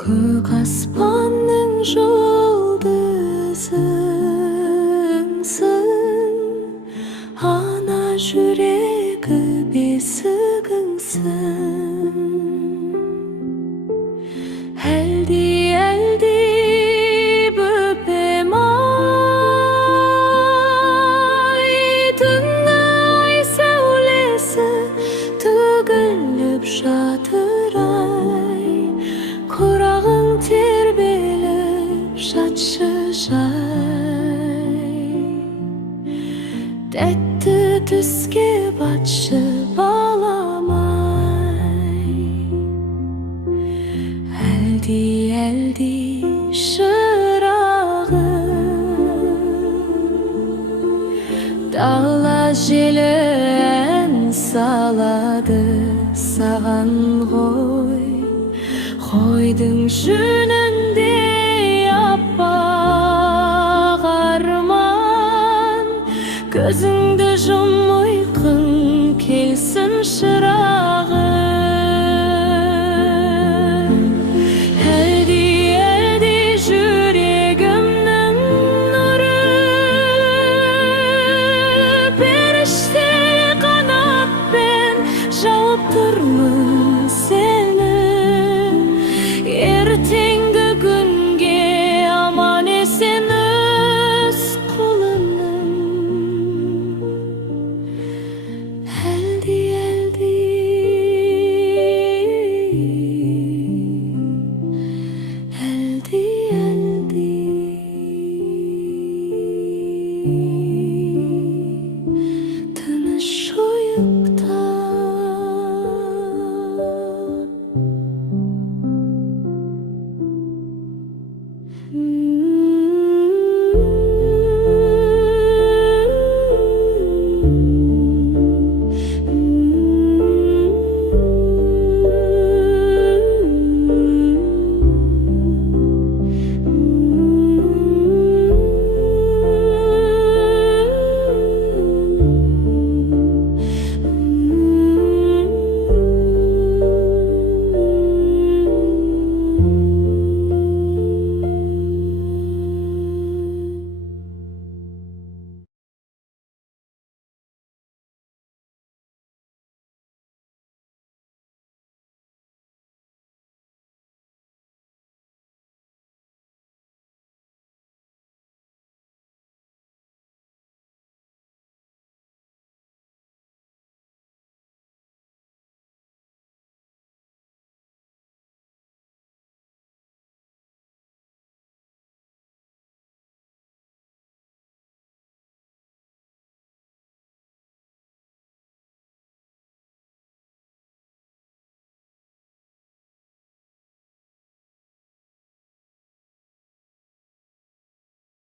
көк аспанның жұлдызыңсың, ана жүрегі бесігіңсің. Әлди, әлди бөпем ай, түнгі ай сәулесі төгіліп жатыр ай, құрағың тербеліп жатшы жай. Тәтті түске батшы баламай. Әлди, әлди шырағым, дала желі ән салады саған ғой, қойдың жүнінде аппақ арман. Көзіңді жұм, ұйқың келсін шырақ.